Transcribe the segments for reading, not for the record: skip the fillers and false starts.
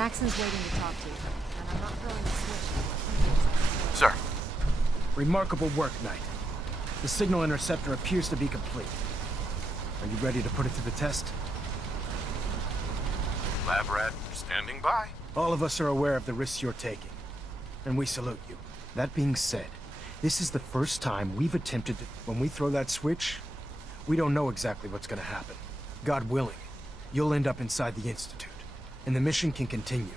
Maxon's waiting to talk to you, and I'm not throwing a switch. Sir. Remarkable work, Knight. The signal interceptor appears to be complete. Are you ready to put it to the test? Lab rat standing by. All of us are aware of the risks you're taking, and we salute you. That being said, this is the first time we've attempted to... When we throw that switch, we don't know exactly what's gonna happen. God willing, you'll end up inside the Institute, and the mission can continue.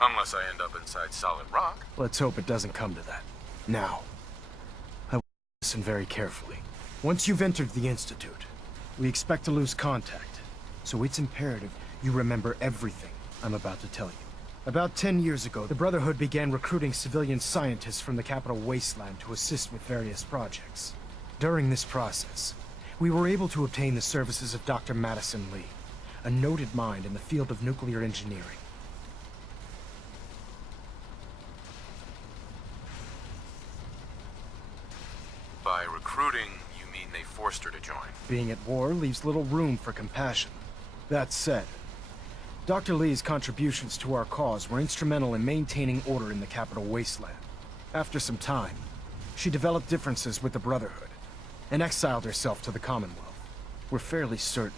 Unless I end up inside solid rock. Let's hope it doesn't come to that. Now, I will listen very carefully. Once you've entered the Institute, we expect to lose contact, so it's imperative you remember everything I'm about to tell you. About 10 years ago, the Brotherhood began recruiting civilian scientists from the capital wasteland to assist with various projects. During this process, we were able to obtain the services of Dr. Madison Lee, a noted mind in the field of nuclear engineering. By recruiting, you mean they forced her to join? Being at war leaves little room for compassion. That said, Dr. Lee's contributions to our cause were instrumental in maintaining order in the capital wasteland. After some time, she developed differences with the Brotherhood and exiled herself to the Commonwealth. We're fairly certain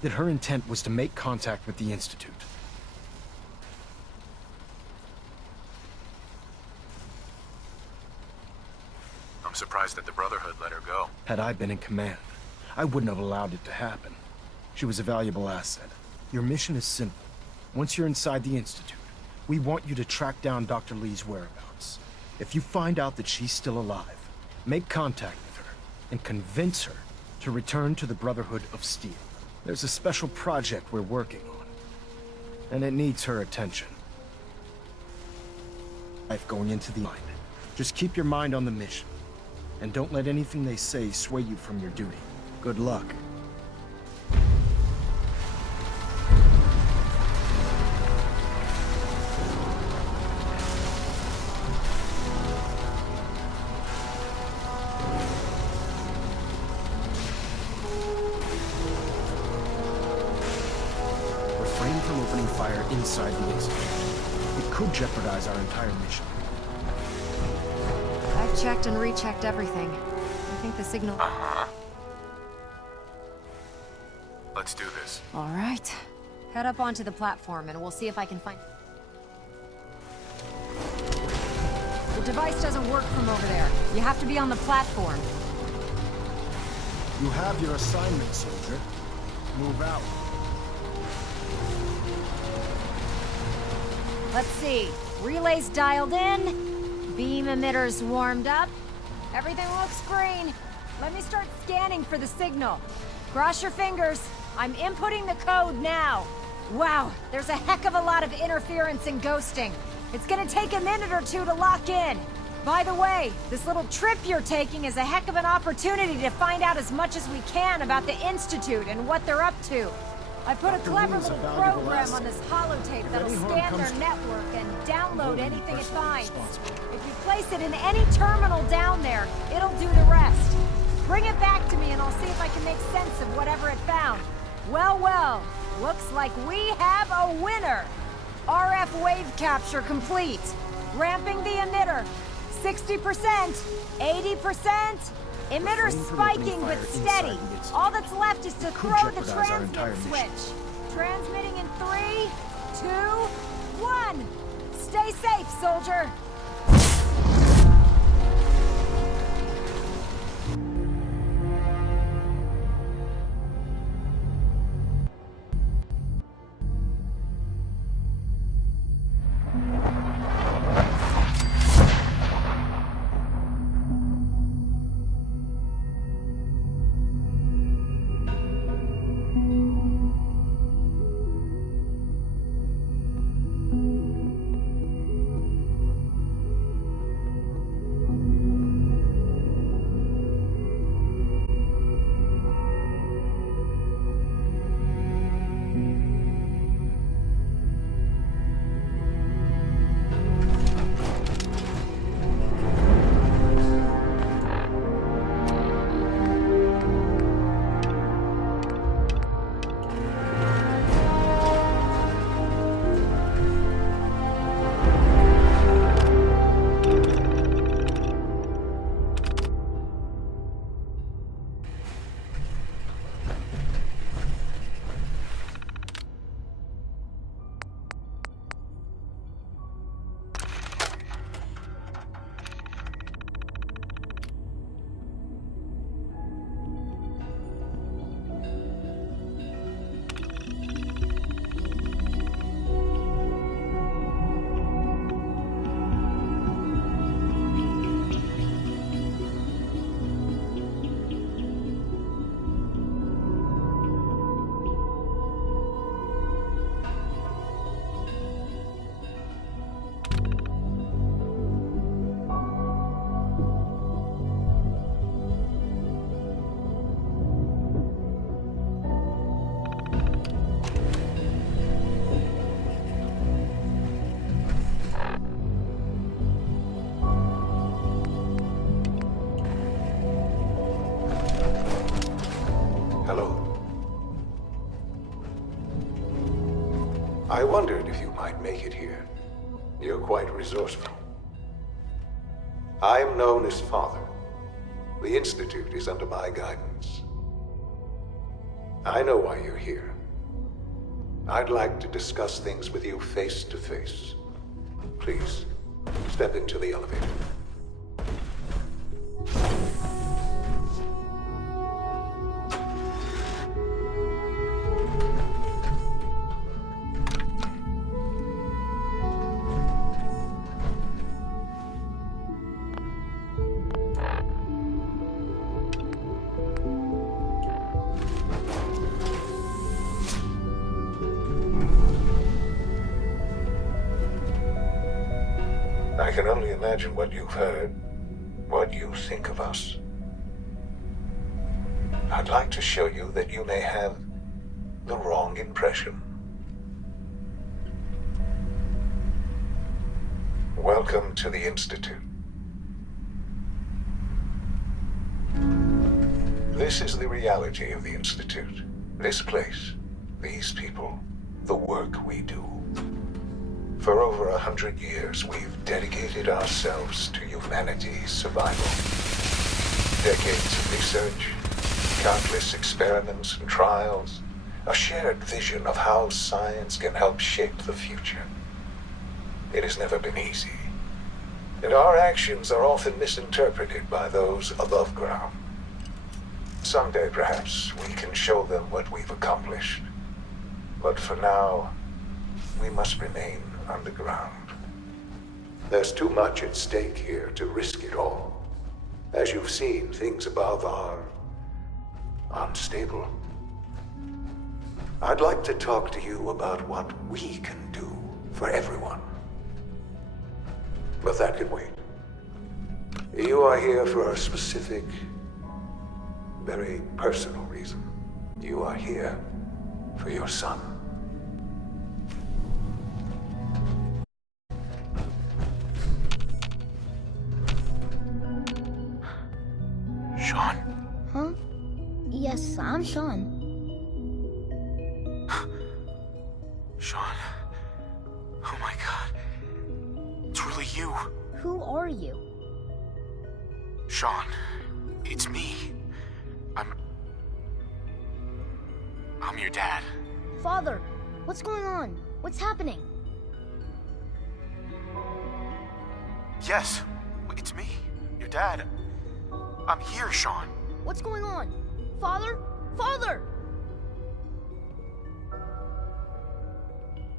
that her intent was to make contact with the Institute. I'm surprised that the Brotherhood let her go. Had I been in command, I wouldn't have allowed it to happen. She was a valuable asset. Your mission is simple. Once you're inside the Institute, we want you to track down Dr. Lee's whereabouts. If you find out that she's still alive, make contact with her and convince her to return to the Brotherhood of Steel. There's a special project we're working on, and it needs her attention. Life going into the mind. Just keep your mind on the mission, and don't let anything they say sway you from your duty. Good luck. Refrain from opening fire inside the Institute. It could jeopardize our entire mission. I've checked and rechecked everything. I think the signal... Let's do this. All right. Head up onto the platform and we'll see if I can find... The device doesn't work from over there. You have to be on the platform. You have your assignment, soldier. Move out. Let's see. Relays dialed in. Beam emitters warmed up. Everything looks green. Let me start scanning for the signal. Cross your fingers. I'm inputting the code now. Wow, there's a heck of a lot of interference and ghosting. It's gonna take a minute or two to lock in. By the way, this little trip you're taking is a heck of an opportunity to find out as much as we can about the Institute and what they're up to. I put a clever little program on this holotape that'll scan their network and download anything it finds. If you place it in any terminal down there, it'll do the rest. Bring it back to me and I'll see if I can make sense of whatever it found. Well, well, looks like we have a winner. RF wave capture complete. Ramping the emitter. 60%, 80%, emitter spiking but steady. All that's left is to throw the transmit switch. Transmitting in 3, 2, 1. Stay safe, soldier. You're quite resourceful. I am known as Father. The Institute is under my guidance. I know why you're here. I'd like to discuss things with you face to face. Please, step into the elevator. I can only imagine what you've heard, what you think of us. I'd like to show you that you may have the wrong impression. Welcome to the Institute. This is the reality of the Institute. This place, these people, the work we do. For over 100 years, we've dedicated ourselves to humanity's survival. Decades of research, countless experiments and trials, a shared vision of how science can help shape the future. It has never been easy, and our actions are often misinterpreted by those above ground. Someday, perhaps, we can show them what we've accomplished. But for now, we must remain underground. There's too much at stake here to risk it all. As you've seen, things above are unstable. I'd like to talk to you about what we can do for everyone. But that can wait. You are here for a specific, very personal reason. You are here for your son. Sean? Huh? Yes, I'm Sean. Sean. Oh my god. It's really you. Who are you? Sean, it's me. I'm your dad. Father, what's going on? What's happening? Yes, it's me, your dad. I'm here, Sean. What's going on? Father? Father!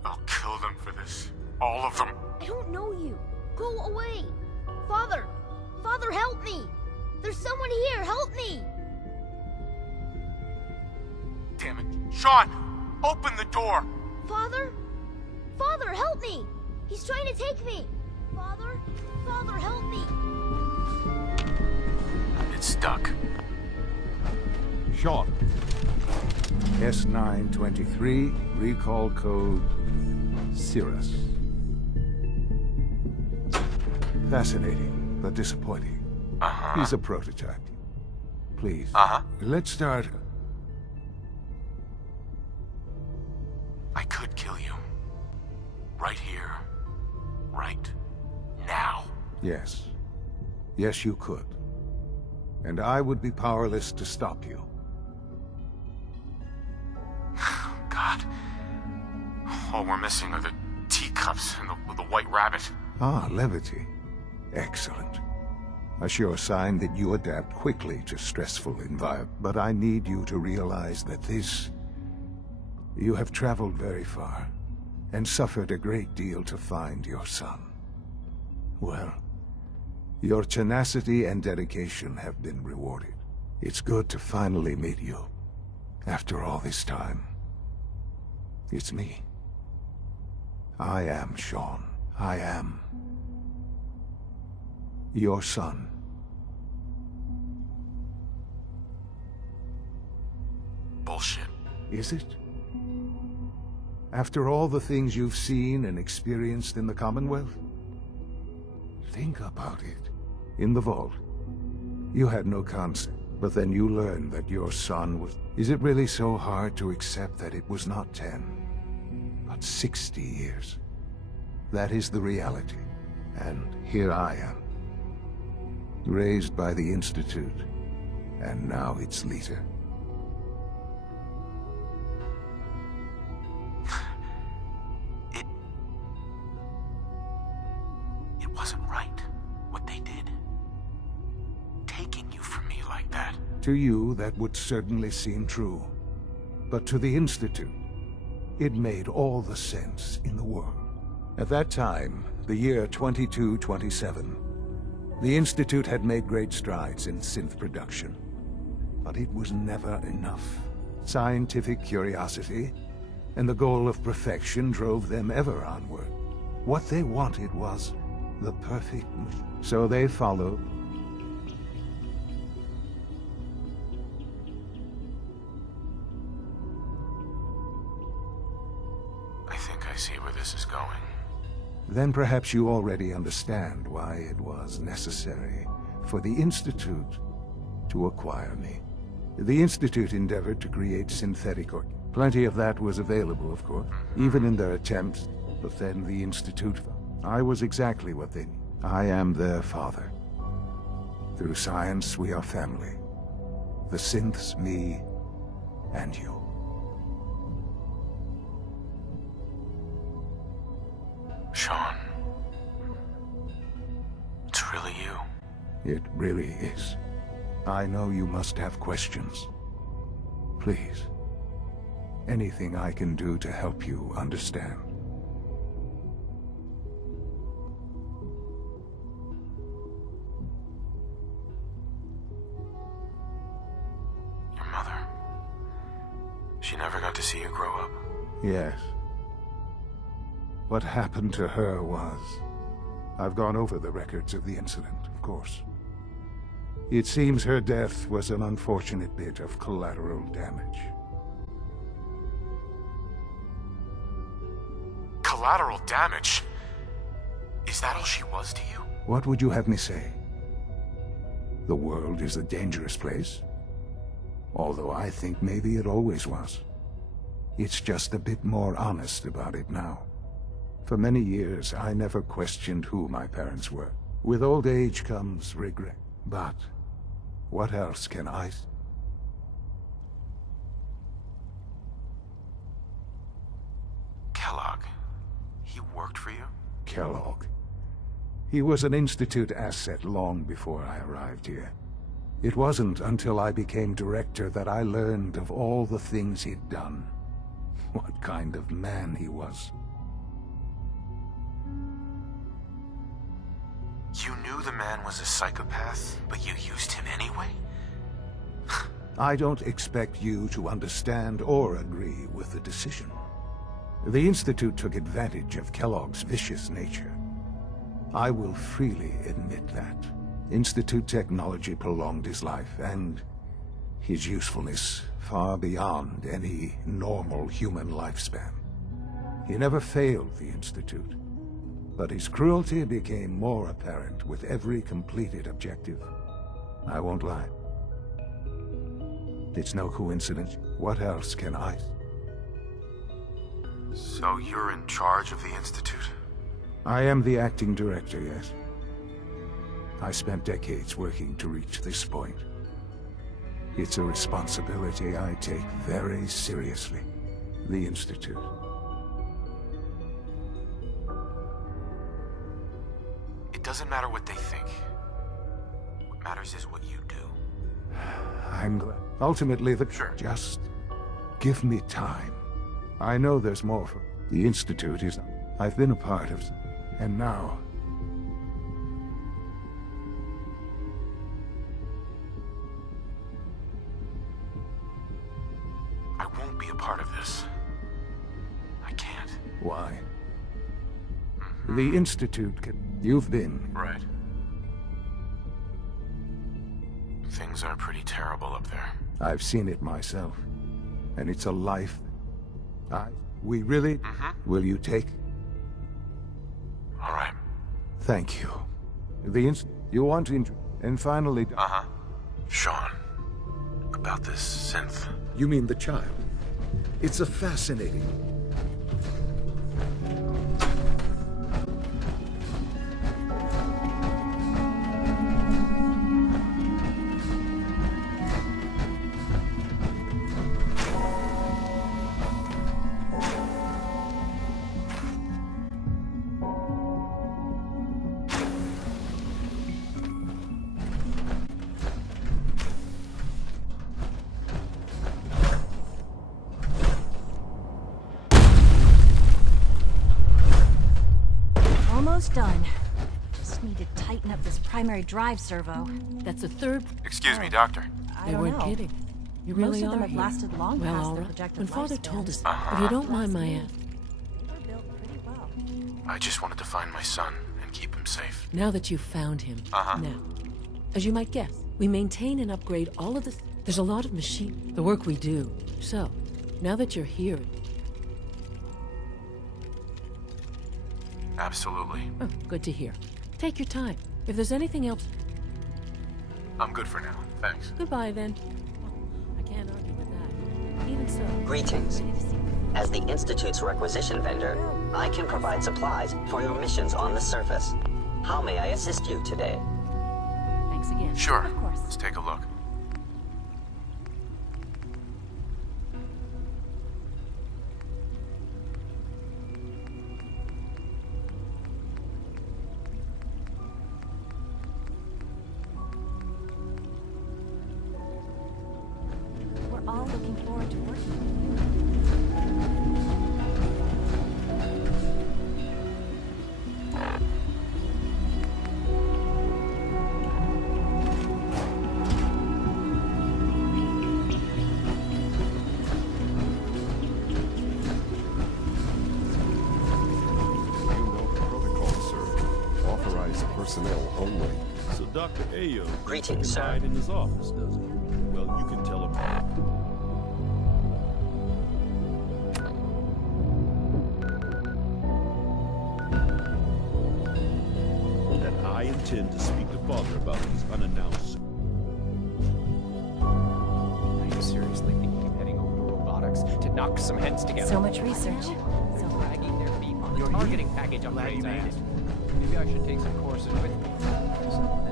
I'll kill them for this. All of them. I don't know you. Go away. Father! Father, help me! There's someone here, help me! Damn it. Sean, open the door. Father? Father, help me! He's trying to take me! Father? Father, help me! It's stuck. Sean. S923, recall code Cirrus. Fascinating, but disappointing. Uh-huh. He's a prototype. Please. Uh-huh. Let's start. I could kill you. Right here. Right now. Yes. Yes, you could. And I would be powerless to stop you. God. All we're missing are the teacups and the white rabbit. Ah, levity. Excellent. A sure sign that you adapt quickly to stressful environments. But I need you to realize that this... You have traveled very far, and suffered a great deal to find your son. Well, your tenacity and dedication have been rewarded. It's good to finally meet you, after all this time. It's me. I am Sean. I am your son. Bullshit. Is it? After all the things you've seen and experienced in the Commonwealth? Think about it. In the vault, you had no concept, but then you learned that your son was... Is it really so hard to accept that it was not 10, but 60 years? That is the reality. And here I am. Raised by the Institute, and now its leader. It wasn't right, what they did. Taking you from me like that. To you, that would certainly seem true. But to the Institute, it made all the sense in the world. At that time, the year 2227, the Institute had made great strides in synth production. But it was never enough. Scientific curiosity and the goal of perfection drove them ever onward. What they wanted was the perfect machine. So they followed. I think I see where this is going. Then perhaps you already understand why it was necessary for the Institute to acquire me. The Institute endeavored to create synthetic org. Plenty of that was available, of course, even in their attempts. But then the Institute... I was exactly what they... I am their father. Through science, we are family. The synths, me, and you. Sean. It's really you. It really is. I know you must have questions. Please. Anything I can do to help you understand. Your mother. She never got to see you grow up. Yes. What happened to her was... I've gone over the records of the incident, of course. It seems her death was an unfortunate bit of collateral damage. Collateral damage? Is that all she was to you? What would you have me say? The world is a dangerous place? Although I think maybe it always was. It's just a bit more honest about it now. For many years, I never questioned who my parents were. With old age comes regret. But what else can I... Kellogg. He worked for you? Kellogg. He was an Institute asset long before I arrived here. It wasn't until I became director that I learned of all the things he'd done. What kind of man he was. You knew the man was a psychopath, but you used him anyway? I don't expect you to understand or agree with the decision. The Institute took advantage of Kellogg's vicious nature. I will freely admit that. Institute technology prolonged his life, and his usefulness far beyond any normal human lifespan. He never failed the Institute, but his cruelty became more apparent with every completed objective. I won't lie. It's no coincidence. What else can I... So you're in charge of the Institute? I am the acting director, yes. I spent decades working to reach this point. It's a responsibility I take very seriously. The Institute. It doesn't matter what they think. What matters is what you do. I'm glad. Ultimately, Sure. Just give me time. I know there's more for... The Institute is... I've been a part of... And now... I won't be a part of this. I can't. Why? The Institute can... You've been... Right. Things are pretty terrible up there. I've seen it myself. And it's a life... We really... Will you take... All right. Thank you. You want to... And finally... Uh-huh. Sean, about this synth. You mean the child? It's a fascinating... Almost done. Just need to tighten up this primary drive servo. That's the third. Excuse me, Doctor. I They don't weren't know. kidding. You Most really of them are have here. lasted long Well, past all their right. projected When Father lifespan. told us, if you don't mind my ask, They were built pretty well. I just wanted to find my son and keep him safe. now that you've found him, now, as you might guess, we maintain and upgrade all of this. There's a lot of machine, the work we do. So, now that you're here, Absolutely. oh, good to hear. Take your time. If there's anything else, I'm good for now. Thanks. goodbye then. I can't argue with that. Even so, Greetings. As the Institute's requisition vendor, I can provide supplies for your missions on the surface. How may I assist you today? thanks again. Sure. Of course. Let's take a look. We're all looking forward to working with you. You know the protocol, sir. Authorized personnel only. So Dr. Ayo Greetings, sir. died in his office, does he? Well, you can tell him. That I intend to speak to Father about these unannounced. Are you seriously thinking of heading over to robotics to knock some heads together? So much research. They're dragging their feet on the targeting package upgrades I asked. Maybe I should take some courses with me. Please don't.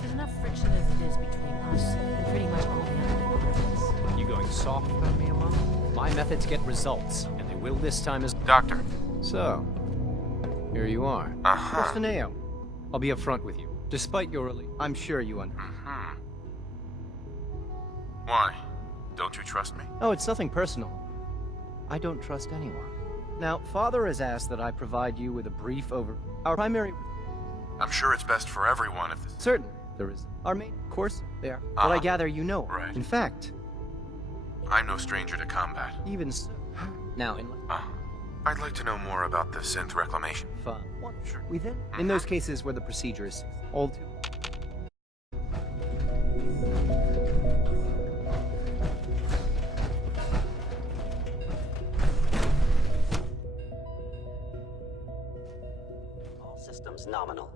There's enough friction as it is between us and pretty much all the other departments. You going soft on me a moment? My methods get results, and they will this time as... Doctor. So, here you are. Uh-huh. Mr. Neo, I'll be upfront with you. Despite your relief, I'm sure you Why? Don't you trust me? Oh, it's nothing personal. I don't trust anyone. Now, Father has asked that I provide you with a brief over our primary... I'm sure it's best for everyone if this... Certain, there is our main course there. But I gather you know. Right. In fact, I'm no stranger to combat. even so... Now, in... I'd like to know more about the synth reclamation. Fun. Sure. We then... In those cases where the procedure is all too... All systems nominal.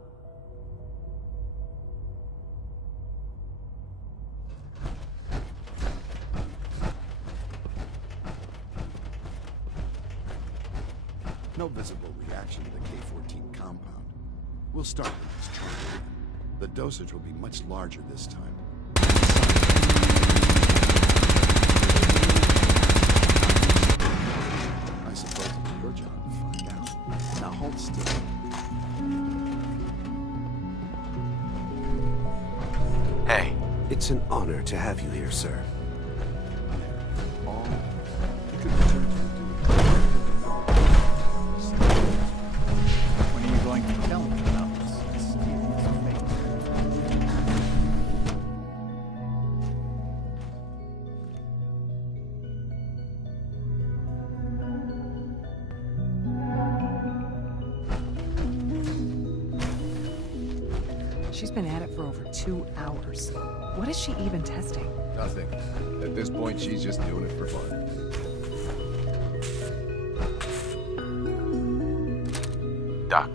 No visible reaction to the K-14 compound. We'll start with this charge. The dosage will be much larger this time. I suppose it's your job to find out. Now hold still. Hey. It's an honor to have you here, sir. All you could return to the duty. when are you going to tell me about this mysterious fate? She's been at it for over 2 hours. What is she even testing? Nothing. At this point, she's just doing it for fun. Doc.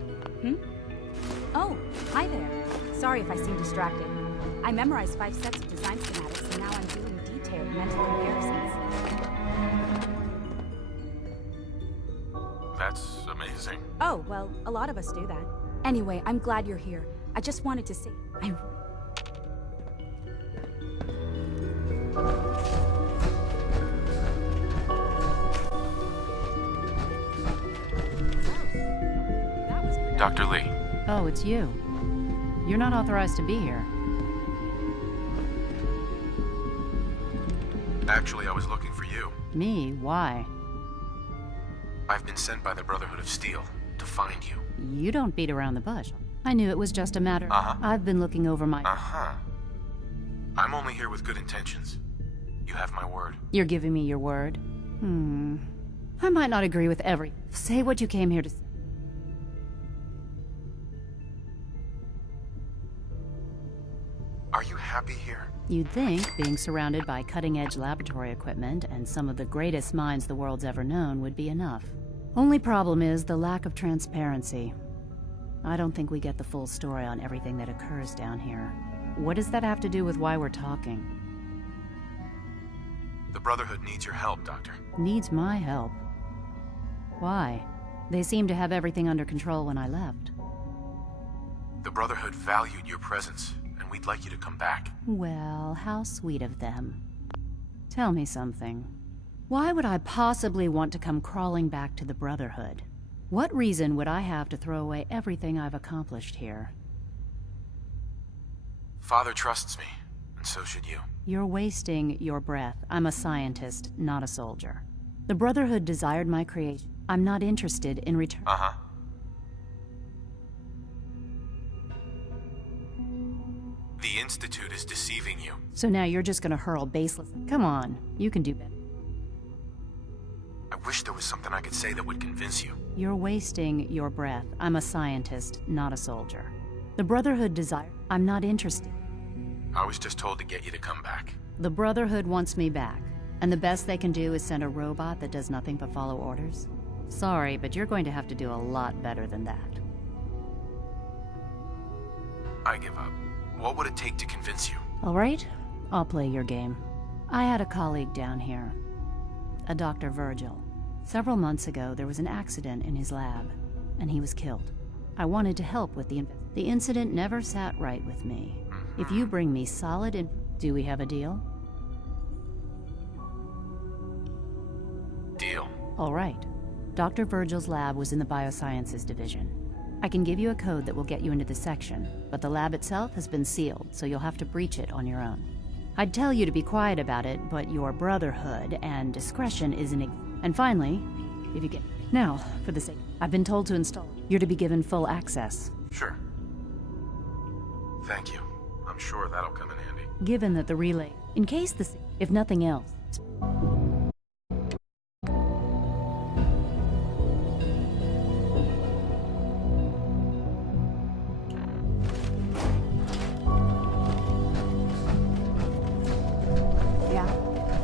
Oh, hi there. Sorry if I seem distracted. I memorized 5 sets of design schematics, and now I'm doing detailed mental comparisons. That's amazing. Oh, well, a lot of us do that. Anyway, I'm glad you're here. I just wanted to say, Dr. Lee. Oh, it's you. You're not authorized to be here. Actually, I was looking for you. Me? Why? I've been sent by the Brotherhood of Steel to find you. You don't beat around the bush. I knew it was just a matter. I've been looking over my... I'm only here with good intentions. You have my word. You're giving me your word? I might not agree with every... Say what you came here to say. Are you happy here? You'd think being surrounded by cutting-edge laboratory equipment and some of the greatest minds the world's ever known would be enough. Only problem is the lack of transparency. I don't think we get the full story on everything that occurs down here. What does that have to do with why we're talking? The Brotherhood needs your help, Doctor. Needs my help? Why? They seemed to have everything under control when I left. The Brotherhood valued your presence, and we'd like you to come back. Well, how sweet of them. Tell me something. Why would I possibly want to come crawling back to the Brotherhood? What reason would I have to throw away everything I've accomplished here? Father trusts me, and so should you. You're wasting your breath. I'm a scientist, not a soldier. The Brotherhood desired my creation. I'm not interested in return. The Institute is deceiving you. So now you're just gonna hurl baseless... Come on, you can do better. I wish there was something I could say that would convince you. You're wasting your breath. I'm a scientist, not a soldier. The Brotherhood desire... I'm not interested. I was just told to get you to come back. The Brotherhood wants me back, and the best they can do is send a robot that does nothing but follow orders? Sorry, but you're going to have to do a lot better than that. I give up. What would it take to convince you? All right, I'll play your game. I had a colleague down here, a Dr. Virgil. Several months ago, there was an accident in his lab, and he was killed. I wanted to help with the incident never sat right with me. If you bring me solid do we have a deal? Deal. All right. Dr. Virgil's lab was in the Biosciences division. I can give you a code that will get you into the section, but the lab itself has been sealed, so you'll have to breach it on your own. I'd tell you to be quiet about it, but your Brotherhood and discretion isn't... And finally, if you get... Now, for the sake... I've been told to install... You're to be given full access. Sure. Thank you. I'm sure that'll come in handy. Given that the relay... In case the... If nothing else...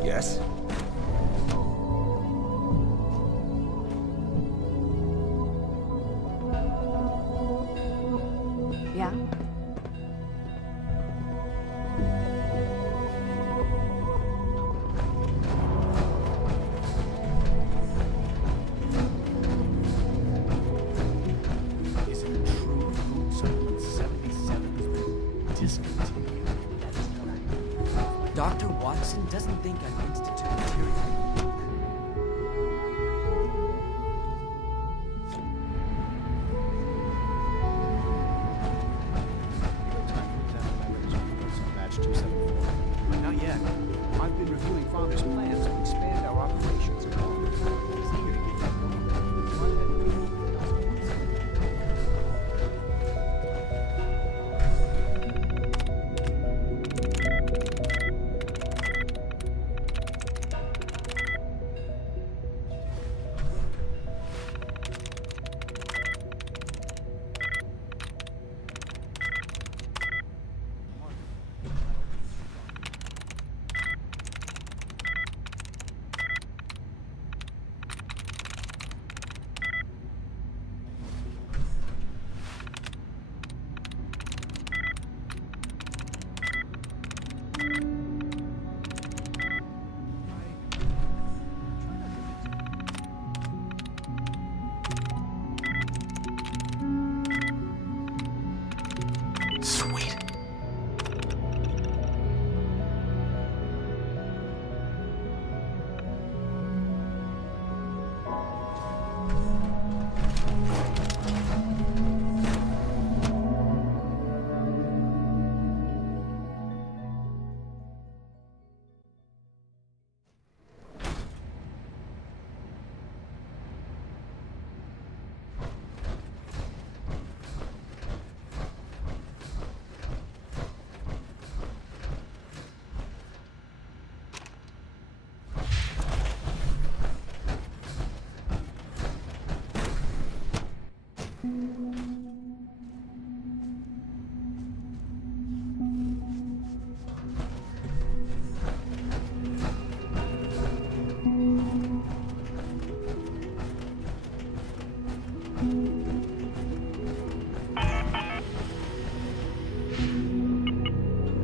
Yes? Yeah? Is it true food supplement 77 is discontinued? That is correct. Dr. Watson doesn't think I've instituted material. Batch 274. Not yet. I've been reviewing Father's plans to expand our operations. He's eager to get you going. Run ahead and do it.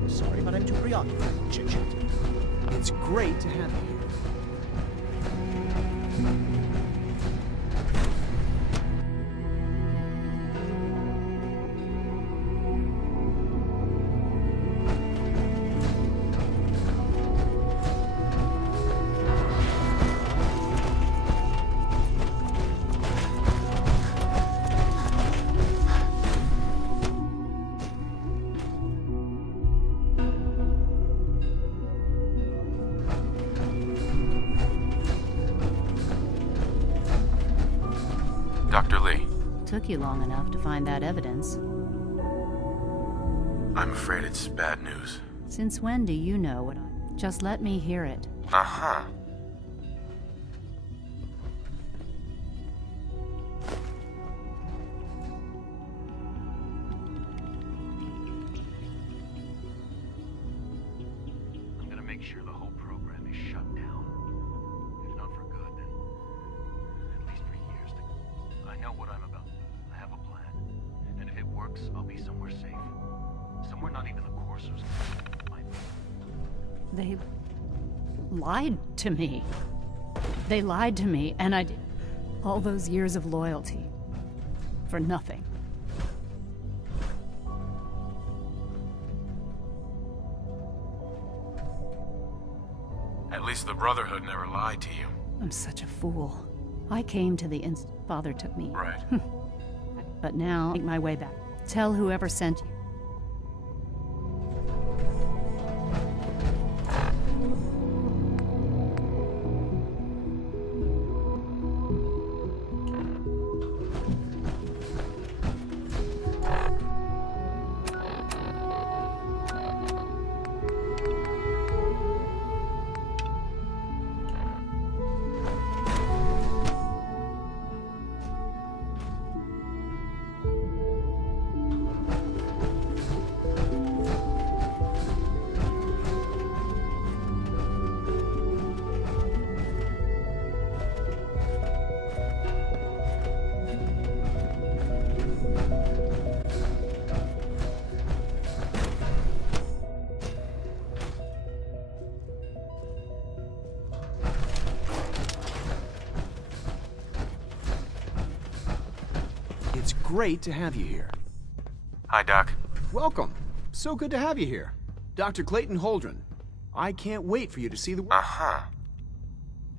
Sorry, but I'm too preoccupied with chit-chat. It's great to have you here. Dr. Lee, Took you long enough to find that evidence. I'm afraid it's bad news. Since when do you know what I... Just let me hear it. Uh-huh. I'm gonna make sure the whole program is shut down. If not for good, then at least for years to come. I know what I'm about. I have a plan. And if it works, I'll be somewhere safe. Somewhere not even the coursers can find me. They lied to me. They lied to me, and I did all those years of loyalty for nothing. At least the Brotherhood never lied to you. I'm such a fool. I came to the Father took me. Right. But now, make my way back. Tell whoever sent you. It's great to have you here. Hi, Doc. Welcome. So good to have you here. Dr. Clayton Holdren. I can't wait for you to see the... Uh-huh.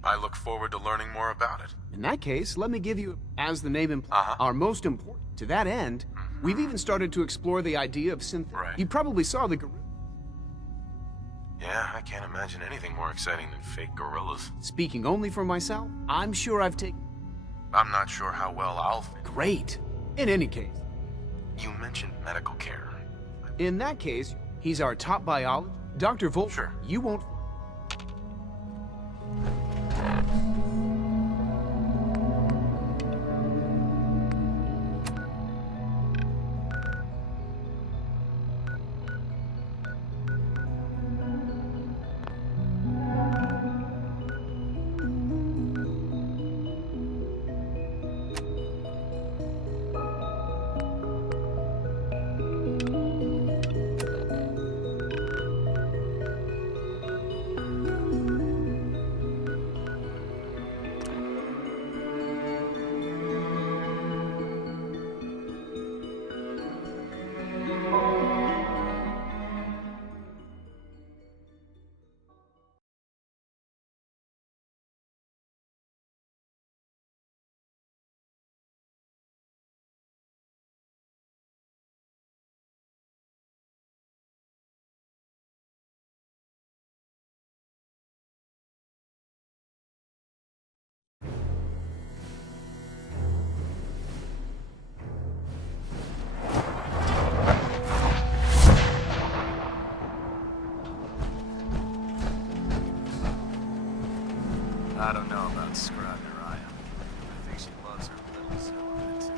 I look forward to learning more about it. In that case, let me give you, as the name implies, our most important. To that end, we've even started to explore the idea of synth... Right. You probably saw the... Yeah, I can't imagine anything more exciting than fake gorillas. Speaking only for myself, I'm sure I've taken... I'm not sure how well I'll fit. Great. In any case. You mentioned medical care. In that case, he's our top biologist. Dr. Volt. Sure. You won't... I don't know about Scribe Uriah. I think she loves her little Zilla too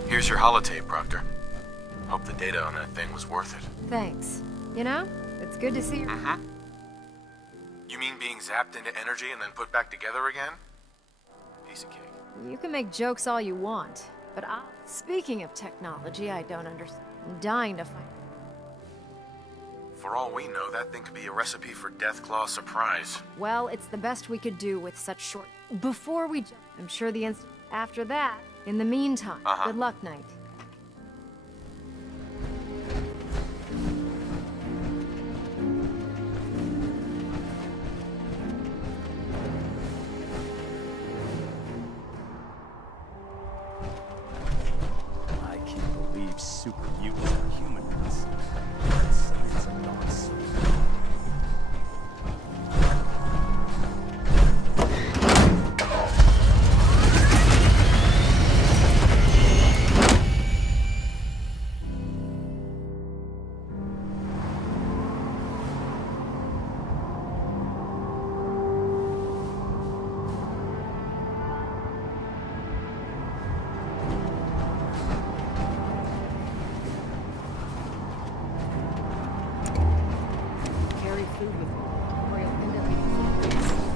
much. Here's your holotape, Proctor. Hope the data on that thing was worth it. Thanks. You know, it's good to see you. You mean being being zapped into energy and then put back together again? Piece of cake. You can make jokes all you want, but speaking of technology, I don't understand. I'm dying to find... For all we know, that thing could be a recipe for Deathclaw surprise. Well, it's the best we could do with such short... Before we... I'm sure the instant... After that, in the meantime, good luck, Knight. I can't believe super mutants are humanoids. Science have gone so far. Carry food with you, or you'll end up eating some.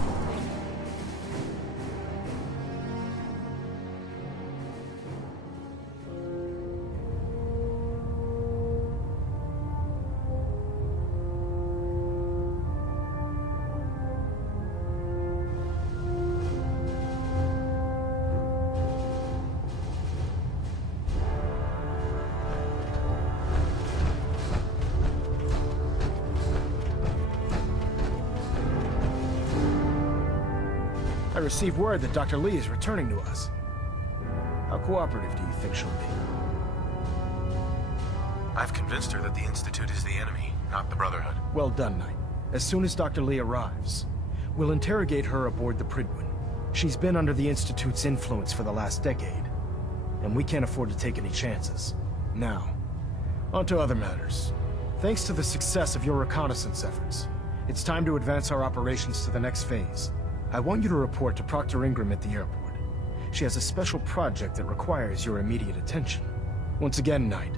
I received word that Dr. Lee is returning to us. How cooperative do you think she'll be? I've convinced her that the Institute is the enemy, not the Brotherhood. Well done, Knight. As soon as Dr. Lee arrives, we'll interrogate her aboard the Prydwen. She's been under the Institute's influence for the last decade, and we can't afford to take any chances. Now, on to other matters. Thanks to the success of your reconnaissance efforts, it's time to advance our operations to the next phase. I want you to report to Proctor Ingram at the airport. She has a special project that requires your immediate attention. Once again, Knight,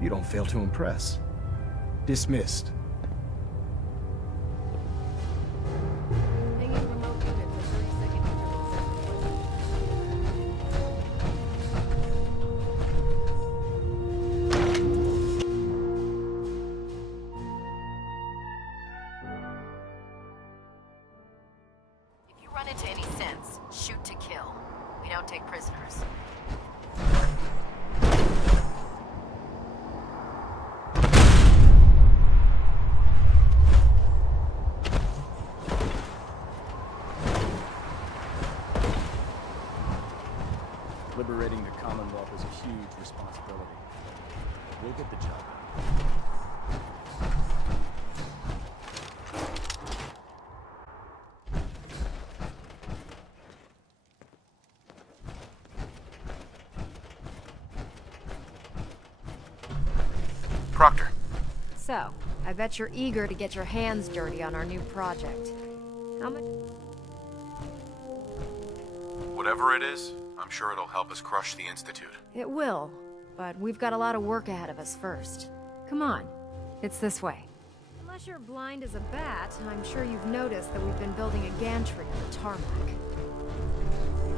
you don't fail to impress. Dismissed. Hanging remote unit for 30-second If you run into any sense, shoot to kill. We don't take prisoners. Liberating the Commonwealth is a huge responsibility. We'll get the job done. Proctor. So, I bet you're eager to get your hands dirty on our new project. How much? Whatever it is, I'm sure it'll help us crush the Institute. It will, but we've got a lot of work ahead of us first. Come on, it's this way. Unless you're blind as a bat, I'm sure you've noticed that we've been building a gantry on the tarmac.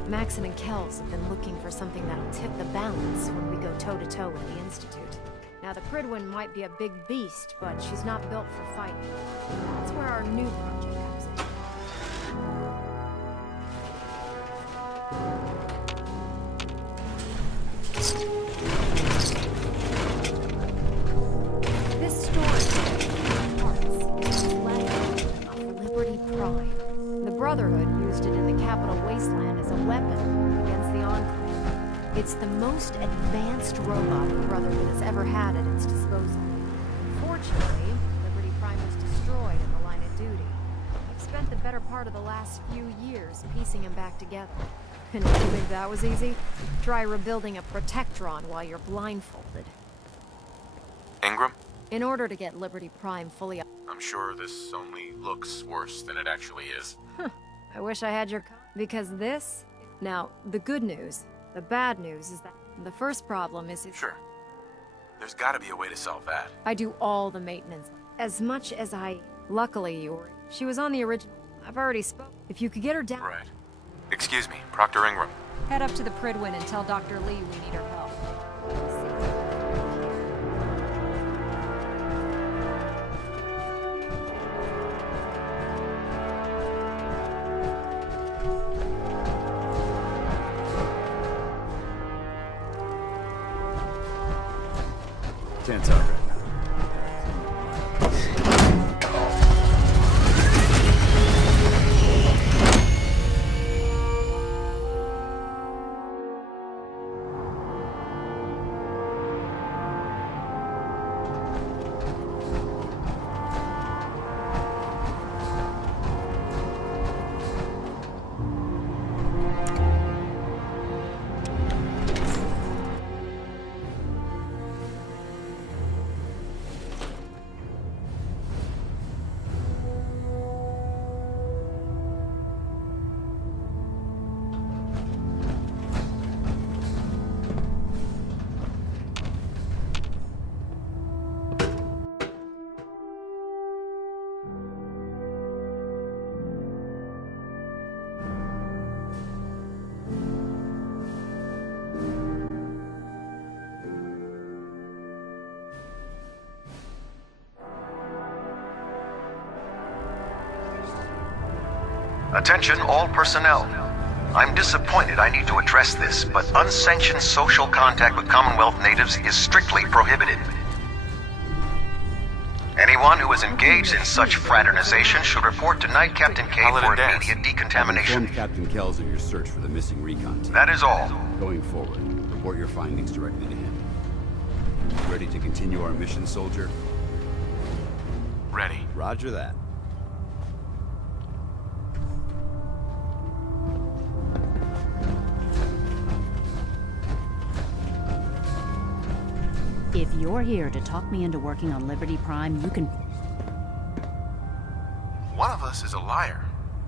Maxon and Kells have been looking for something that'll tip the balance when we go toe-to-toe with the Institute. Now, the Prydwen might be a big beast, but she's not built for fighting. That's where our new project comes in. This story is legend of Liberty Prime. The Brotherhood used it in the Capital Wasteland as a weapon against the Enclave. It's the most advanced robot the Brotherhood has ever had at its disposal. Unfortunately, Liberty Prime was destroyed in the line of duty. I've spent the better part of the last few years piecing him back together. And you think that was easy? Try rebuilding a Protectron while you're blindfolded. Ingram? In order to get Liberty Prime fully up... I'm sure this only looks worse than it actually is. I wish I had your... Because this... Now, the good news, the bad news is that the first problem is... Sure. There's gotta be a way to solve that. I do all the maintenance. As much as I... Luckily, she was on the original... I've already spoke. If you could get her down... Right. Excuse me, Proctor Ingram. Head up to the Pridwin and tell Dr. Lee we need her help. Can't talk right now. Attention all personnel. I'm disappointed I need to address this, but unsanctioned social contact with Commonwealth natives is strictly prohibited. Anyone who is engaged in such fraternization should report to Night Captain K for immediate decontamination. Inform Captain Kells of your search for the missing recon team. That is all. Going forward, report your findings directly to him. Ready to continue our mission, soldier? Ready. Roger that. If you're here to talk me into working on Liberty Prime, you can... One of us is a liar,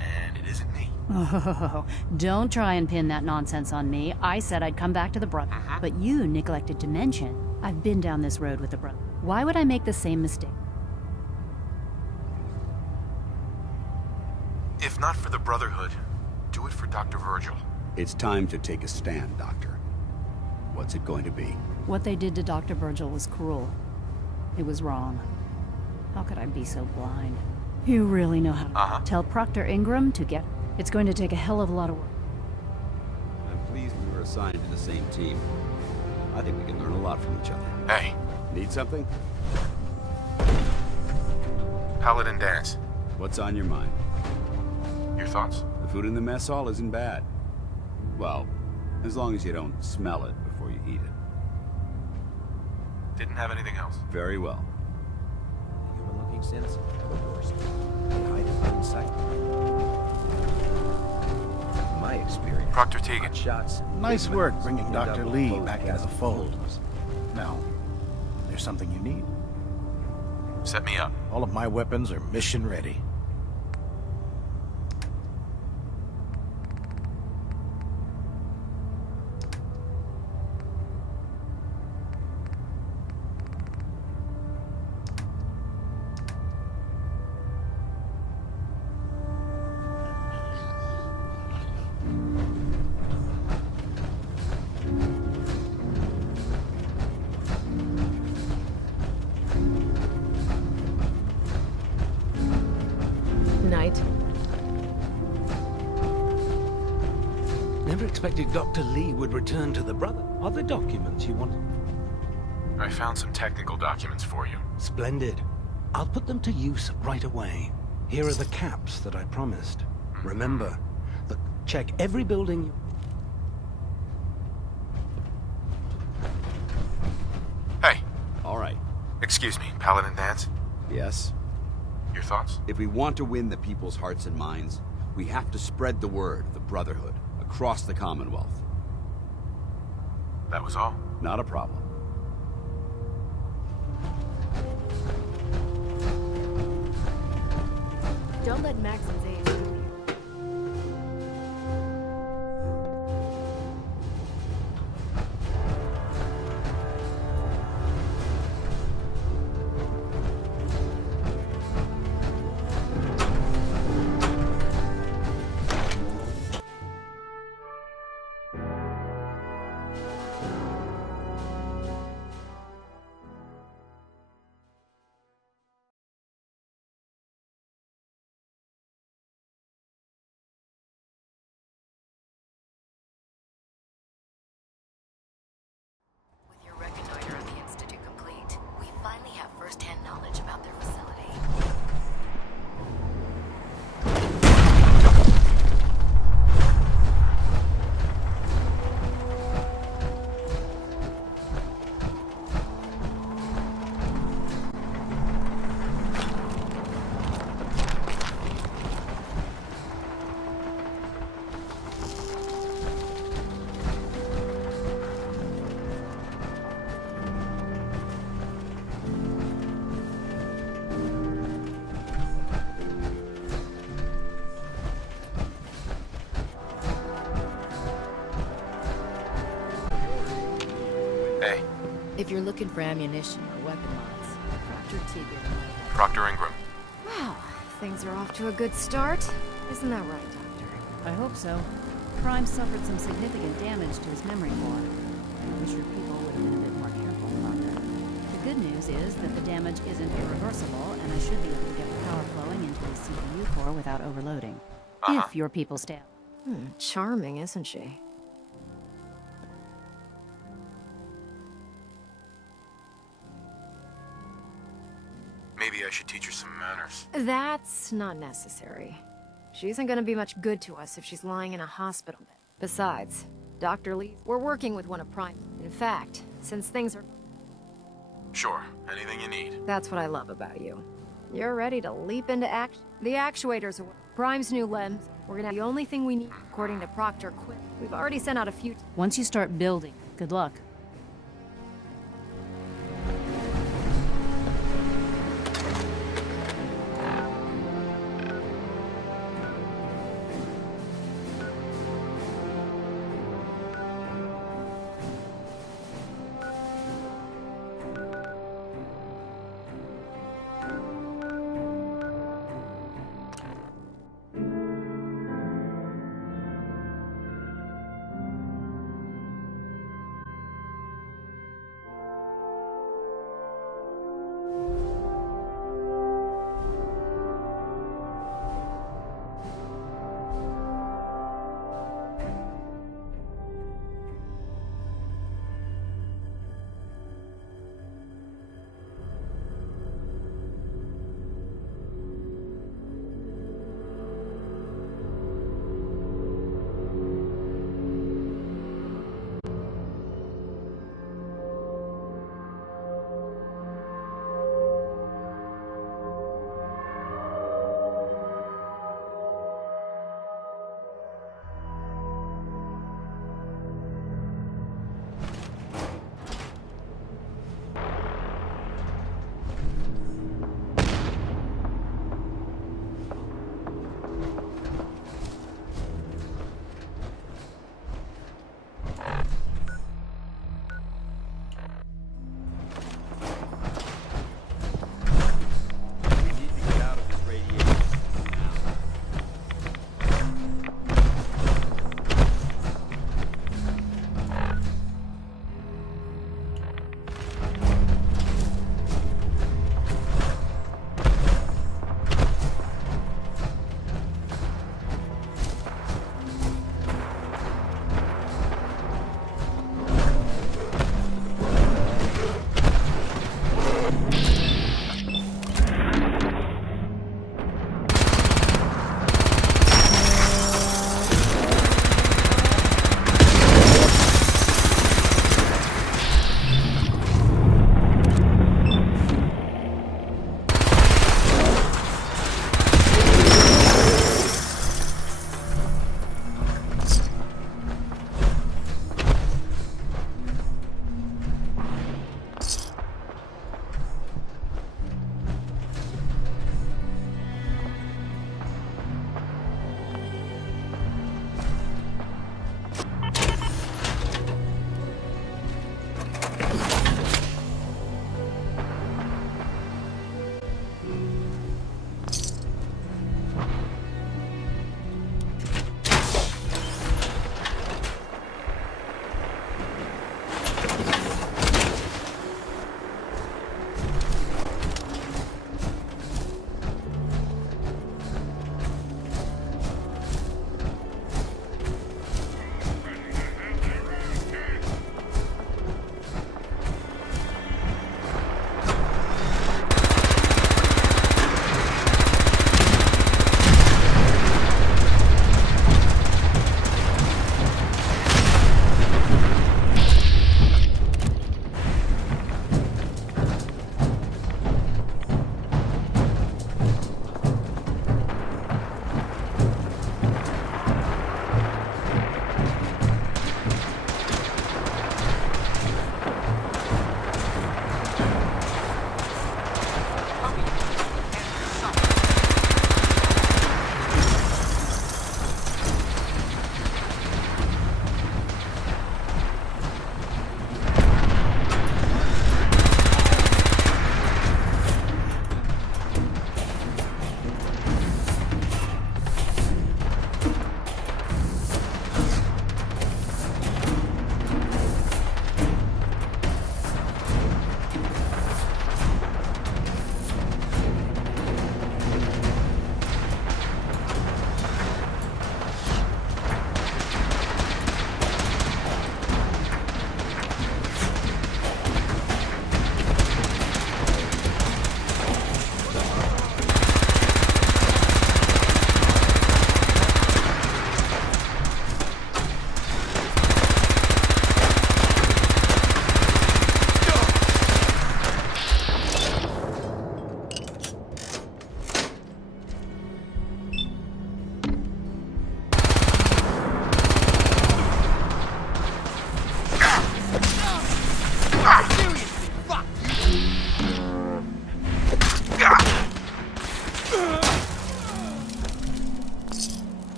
and it isn't me. Oh, don't try and pin that nonsense on me. I said I'd come back to the brother. But you neglected to mention, I've been down this road with the brother. Why would I make the same mistake? If not for the Brotherhood, do it for Dr. Virgil. It's time to take a stand, Doctor. What's it going to be? What they did to Dr. Virgil was cruel. It was wrong. How could I be so blind? You really know how to tell Proctor Ingram to get... It's going to take a hell of a lot of work. I'm pleased we were assigned to the same team. I think we can learn a lot from each other. Hey. Need something? Paladin Dance. What's on your mind? Your thoughts? The food in the mess hall isn't bad. Well, as long as you don't smell it before you eat it. Didn't have anything else. Very well. Human-looking citizen are the worst. They hide in plain sight. In my experience, Proctor Tegan. Shots. Nice work bringing Dr. Lee back into the fold. Now, there's something you need. Set me up. All of my weapons are mission ready. Night. Never expected Dr. Lee would return to the brother. Are there documents you wanted? I found some technical documents for you. Splendid. I'll put them to use right away. Here are the caps that I promised. Remember, check every building. Hey. All right. Excuse me, Paladin Dance. Yes? Your thoughts? If we want to win the people's hearts and minds, we have to spread the word of the Brotherhood across the Commonwealth. That was all. Not a problem. Don't let Maxon's age fool you. If you're looking for ammunition or weapon mods, Proctor Teagan might have... Proctor Ingram. Well, things are off to a good start. Isn't that right, Doctor? I hope so. Prime suffered some significant damage to his memory core. I wish your people would have been a bit more careful about that. The good news is that the damage isn't irreversible, and I should be able to get the power flowing into his CPU core without overloading. If your people stay out. Charming, isn't she? Maybe I should teach her some manners. That's not necessary. She isn't gonna be much good to us if she's lying in a hospital bed. Besides, Dr. Lee, we're working with one of Prime's. In fact, since things are... Sure, anything you need. That's what I love about you. You're ready to leap into action. The actuators are Prime's new lens. We're gonna have the only thing we need, according to Proctor Quick. We've already sent out a few... Once you start building, good luck.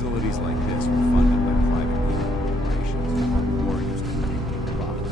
Facilities like this were funded by private corporations to fund warriors to make profit.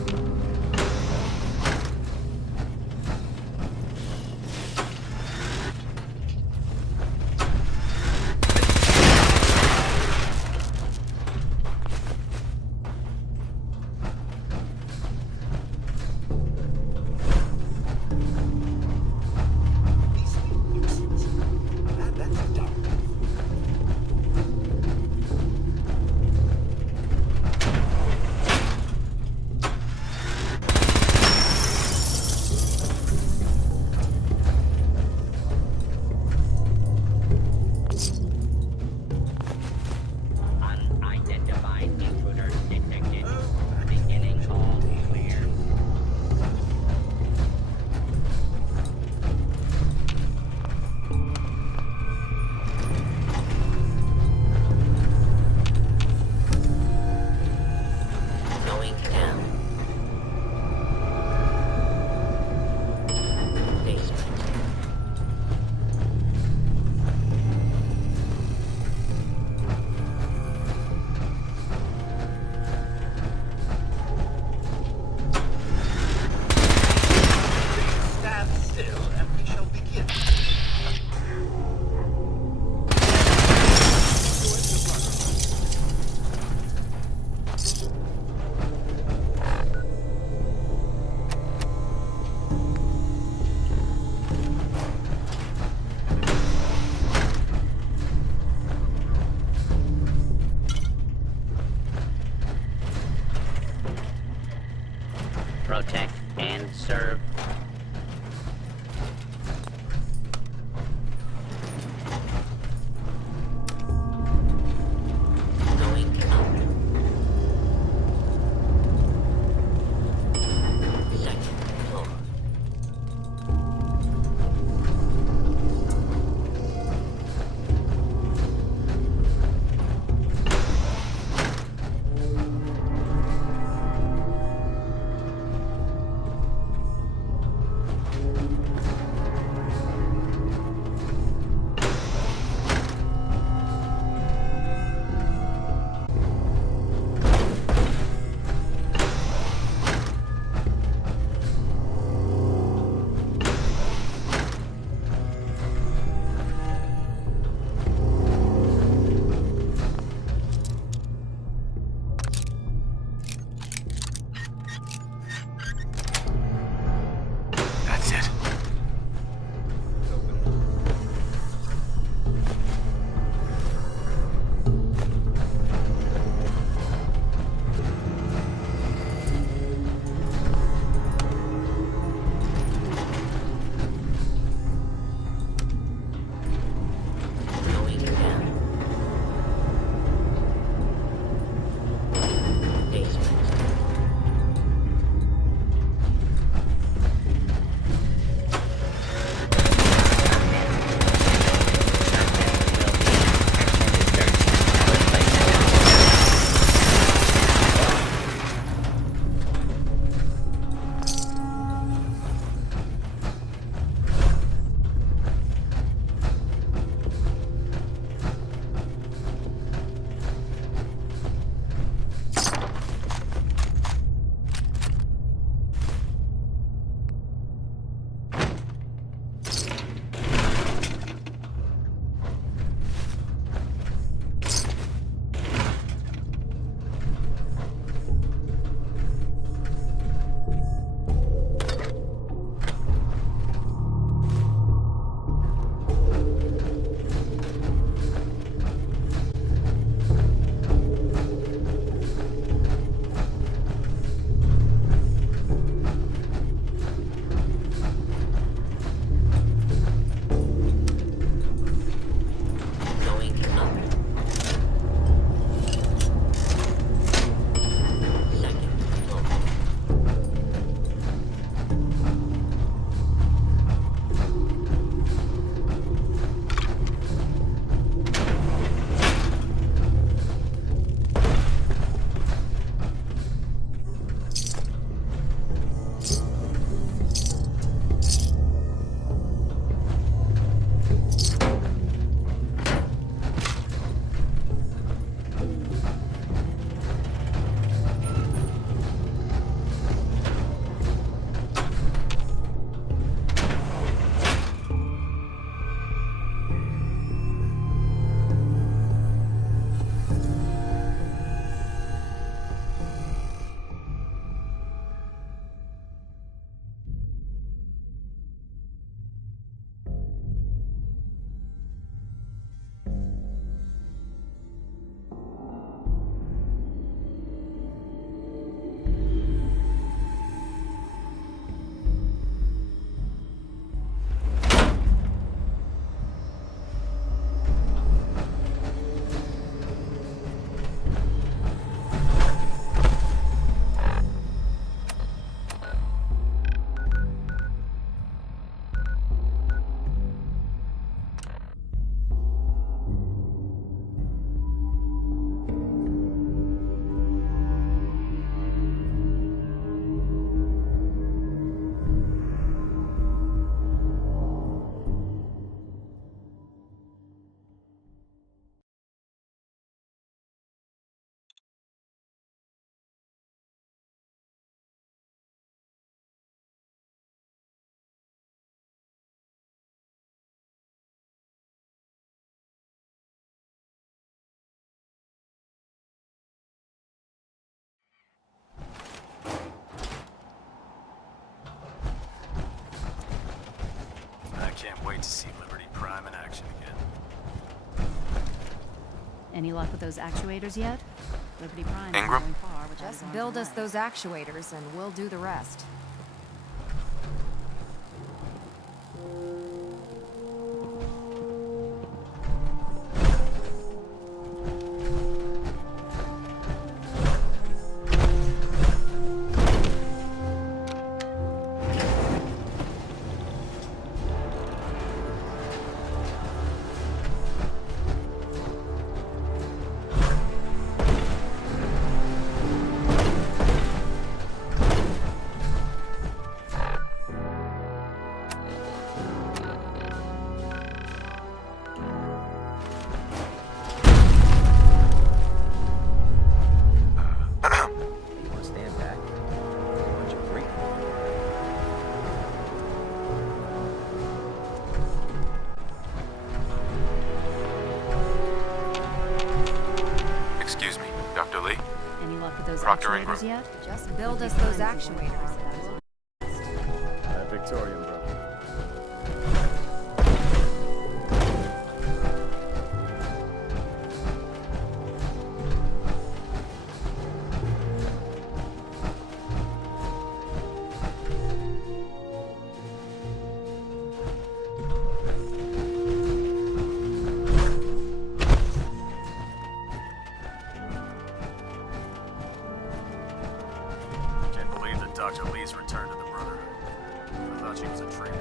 great to see Liberty Prime in action again. Any luck with those actuators yet? Liberty Prime Ingram? isn't going far without Just his arms build and us those actuators and we'll do the rest. You want to stand back? Bunch of freak. Excuse me, Dr. Lee? Any luck with those Proctor actuators Ingram. yet? Just build us those actuators. Victorian, brother. Can't believe that Dr. Lee's returned to the Brotherhood. I thought she was a traitor.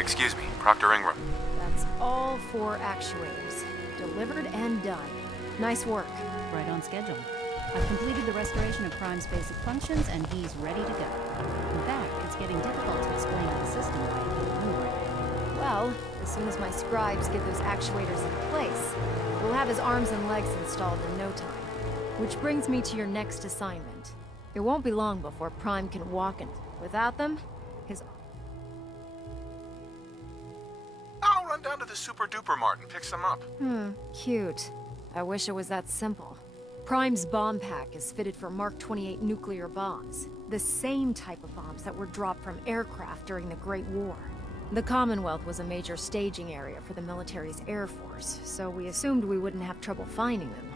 Excuse me, Proctor Ingram. That's all 4 actuators. Delivered and done. Nice work. Right on schedule. I've completed the restoration of Prime's basic functions, and he's ready to go. In fact, it's getting difficult to explain the system why he can't move right now. Well, as soon as my scribes get those actuators in place, we'll have his arms and legs installed in no time. Which brings me to your next assignment. It won't be long before Prime can walk, and without them, his... I'll run down to the Super Duper Mart and pick some up. Cute. I wish it was that simple. Prime's bomb pack is fitted for Mark 28 nuclear bombs, the same type of bombs that were dropped from aircraft during the Great War. The Commonwealth was a major staging area for the military's Air Force, so we assumed we wouldn't have trouble finding them.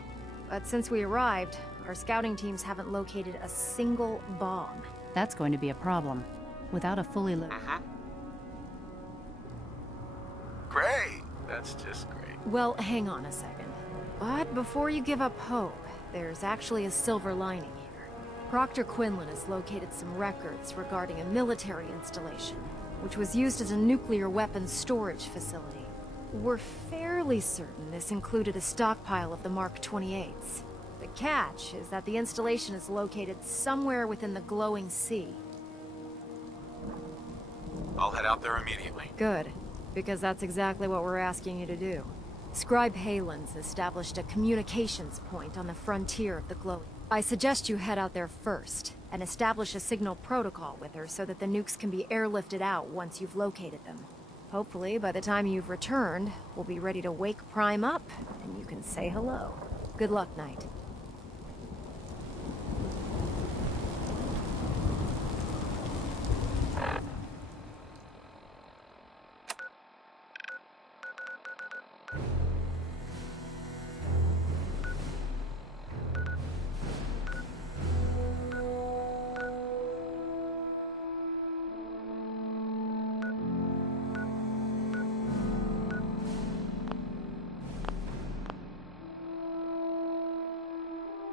But since we arrived, our scouting teams haven't located a single bomb. That's going to be a problem. Without a fully loaded... Great. That's just great. Well, hang on a second. But before you give up hope, there's actually a silver lining here. Proctor Quinlan has located some records regarding a military installation, which was used as a nuclear weapons storage facility. We're fairly certain this included a stockpile of the Mark 28s. The catch is that the installation is located somewhere within the glowing sea. I'll head out there immediately. Good, because that's exactly what we're asking you to do. Scribe Halen's established a communications point on the frontier of the glowing. I suggest you head out there first, and establish a signal protocol with her so that the nukes can be airlifted out once you've located them. Hopefully, by the time you've returned, we'll be ready to wake Prime up, and you can say hello. Good luck, Knight.